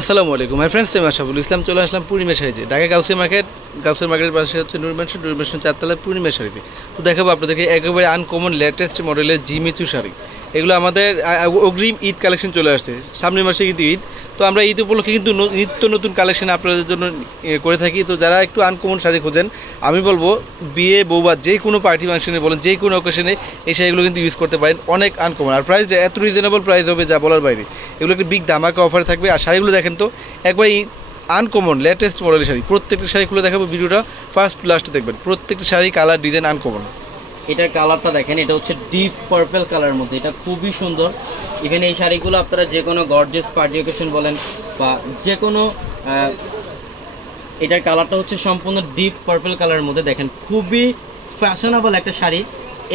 আসসালামু আলাইকুম my friends, আমি আশরাফুল ইসলাম। চলে আসলাম পূর্ণিমা শাড়িতে, ঢাকা গাউসিয়া মার্কেটের পাশে হচ্ছে নূর ম্যানশন চারতলায় পূর্ণিমা শাড়িতে। তো দেখাবো আপনাদেরকে একেবারে আনকমন লেটেস্ট মডেলের জিমিচু শাড়ি। এগুলো আমাদের অগ্রিম ঈদ কালেকশন চলে আসছে, সামনের মাসে কিন্তু ঈদ। তো আমরা ঈদ উপলক্ষে কিন্তু নিত্য নতুন কালেকশন আপনাদের জন্য করে থাকি। তো যারা একটু আনকমন শাড়ি খোঁজেন, আমি বলবো বিয়ে বৌবাদ যে কোনো পার্টি ফাংশনে বলেন, যে কোনো অকেশনে এই শাড়িগুলো কিন্তু ইউজ করতে পারেন। অনেক আনকমন, আর প্রাইসটা এত রিজনেবল প্রাইস হবে যা বলার বাইরে। এগুলো একটা বিগ ধামাকা অফার থাকবে। আর শাড়িগুলো দেখেন তো, একবারে আনকমন লেটেস্ট মডেলের শাড়ি। প্রত্যেকটা শাড়ি খুলে দেখাবো, ভিডিওটা ফার্স্ট লাস্টে দেখবেন। প্রত্যেকটা শাড়ি কালার ডিজাইন আনকমন। এটার কালারটা দেখেন, এটা হচ্ছে ডিপ পার্পল কালারের মধ্যে, এটা খুবই সুন্দর। ইভেন এই শাড়িগুলো আপনারা যে কোনো গর্জিয়াস পার্টি অকেশন বলেন বা যে কোনো, এটার কালারটা হচ্ছে সম্পূর্ণ ডিপ পার্পল কালারের মধ্যে। দেখেন খুবই ফ্যাশনেবল একটা শাড়ি।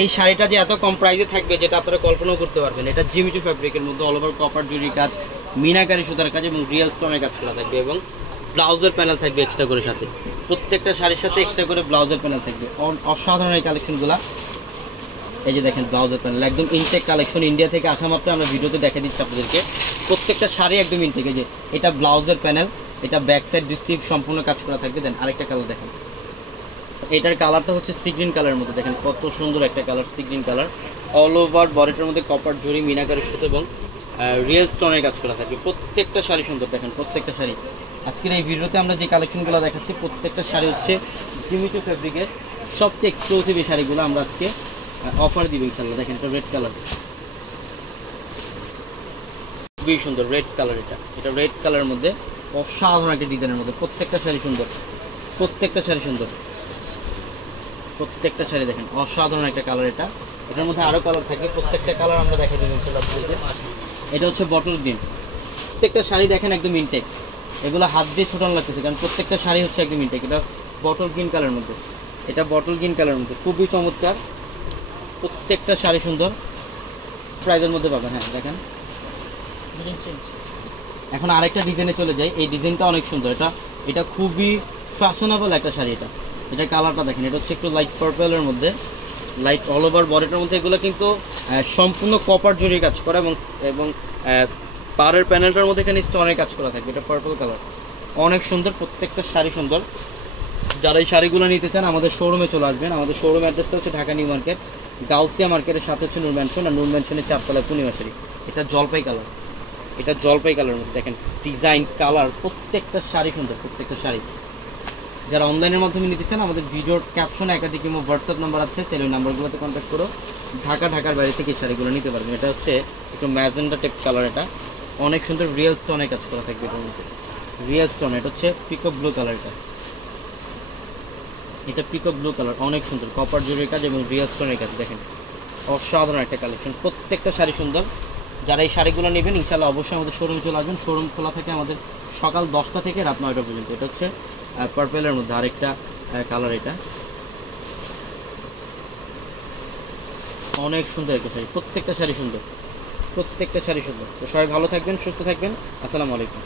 এই শাড়িটা যে এত কম প্রাইসে থাকবে যেটা আপনারা কল্পনাও করতে পারবেন। এটা জিমিচু ফ্যাব্রিকের মধ্যে অল ওভার কপার জুরির কাজ, মিনাকারি সুতার কাজ এবং রিয়েল স্টোনের কাজ করা থাকবে এবং ব্লাউজের প্যানেল থাকবে এক্সট্রা করে সাথে। প্রত্যেকটা শাড়ির সাথে এক্সট্রা করে ব্লাউজের প্যানেল থাকবে। অসাধারণ এই কালেকশনগুলো। এই যে দেখেন ব্লাউজের প্যানেল একদম ইনটেক কালেকশন, ইন্ডিয়া থেকে আসা মাত্র আমরা ভিডিওতে দেখে দিচ্ছি আপনাদেরকে। প্রত্যেকটা শাড়ি একদম ইনটেক। এই যে এটা ব্লাউজের প্যানেল, এটা ব্যাক সাইড রিসিভ সম্পূর্ণ কাজ করা থাকবে। দেন আরেকটা কালার দেখেন, এটার কালারটা হচ্ছে সি গ্রিন কালারের মধ্যে। দেখেন কত সুন্দর একটা colour, sea green colour. All over বডিটার মধ্যে কপার জরি, মিনাকারি সুতো এবং রিয়েল স্টোনের কাজ করা থাকবে। প্রত্যেকটা শাড়ি সুন্দর, দেখেন প্রত্যেকটা শাড়ি। আজকের এই ভিডিওতে আমরা যে কালেকশনগুলো দেখাচ্ছি প্রত্যেকটা শাড়ি হচ্ছে জিমিচু ফ্যাব্রিকের সবচেয়ে এক্সক্লুসিভ এই শাড়িগুলো আমরা আজকে অফার দিব ইনশাল্লাহ। দেখেন এটা রেড কালার, খুবই সুন্দর রেড কালার। এটা রেড কালারের মধ্যে অসাধারণ একটা ডিজাইনের মধ্যে। প্রত্যেকটা শাড়ি সুন্দর, প্রত্যেকটা শাড়ি সুন্দর, প্রত্যেকটা শাড়ি দেখেন অসাধারণ একটা কালার। এটার মধ্যে আরো কালার থাকবে, প্রত্যেকটা কালার আমরা দেখাই দেবো ইনশাল্লাহ। এটা হচ্ছে বটল গ্রিন। প্রত্যেকটা শাড়ি দেখেন একদম ইনটেক, এগুলো হাত দিয়ে ছোটানো লাগতেছে কারণ প্রত্যেকটা শাড়ি হচ্ছে একদম ইনটেক। এটা বটল গ্রিন কালারের মধ্যে, এটা বটল গ্রিন কালারের মধ্যে খুবই চমৎকার। প্রত্যেকটা শাড়ি সুন্দর, প্রাইজের মধ্যে পাবেন। হ্যাঁ দেখেন, এখন আরেকটা ডিজাইনে চলে যায়। এই ডিজাইনটা অনেক সুন্দর, এটা খুবই ফ্যাশনেবল একটা শাড়ি। এটা কালারটা দেখেন, এটা হচ্ছে একটু লাইট পার্পলের মধ্যে, লাইট অল ওভার বডিটার মধ্যে। এগুলো কিন্তু সম্পূর্ণ কপার জরির কাজ করা এবং পাড়ের প্যানেলটার মধ্যে এখানে স্টোনের কাজ করা থাকবে। এটা পার্পল কালার, অনেক সুন্দর। প্রত্যেকটা শাড়ি সুন্দর। যারা এই শাড়িগুলো নিতে চান আমাদের শোরুমে চলে আসবেন। আমাদের শোরুম অ্যাড্রেসটা হচ্ছে ঢাকা নিউ মার্কেট, গাউসিয়া মার্কেটের সাথে হচ্ছে নূর ম্যানশন, আর নূর ম্যানশনের চারতলায় পূর্ণিমা শাড়ি। এটা জলপাই কালার, এটা জলপাই কালারের মধ্যে। দেখেন ডিজাইন, কালার, প্রত্যেকটা শাড়ি সুন্দর, প্রত্যেকটা শাড়ি। যারা অনলাইনের মাধ্যমে নিতে চান আমাদের ভিডিওর ক্যাপশনে একাধিক হোয়াটসঅ্যাপ নাম্বার আছে, চাইলে ওই নাম্বারগুলোতে কন্ট্যাক্ট করো। ঢাকার বাইরে থেকে এই শাড়িগুলো নিতে পারবেন। এটা হচ্ছে একটু ম্যাজেন্ডা টাইপ কালার, এটা অনেক সুন্দর। রিয়েল স্টোনের কাজ করা থাকবে এটার মধ্যে, রিয়েল স্টোন। এটা হচ্ছে পিকক ব্লু কালার, এটা পিকক ব্লু কালার, অনেক সুন্দর। কপার জরির কাজ এবং রিয়েল স্টোনের কাজ। দেখেন অসাধারণ একটা কালেকশন, প্রত্যেকটা শাড়ি সুন্দর। যারা এই শাড়িগুলো নেবেন ইনশাল্লাহ অবশ্যই আমাদের শোরুমে চলে আসবেন। শোরুম খোলা থাকে আমাদের সকাল 10টা থেকে রাত 9টা পর্যন্ত। এটা হচ্ছে পার্পেলের মধ্যে আরেকটা কালার, এটা অনেক সুন্দর একটা শাড়ি। প্রত্যেকটা শাড়ি সুন্দর, প্রত্যেকটা শাড়ি সুন্দর। তো সবাই ভালো থাকবেন, সুস্থ থাকবেন। আসসালামু আলাইকুম।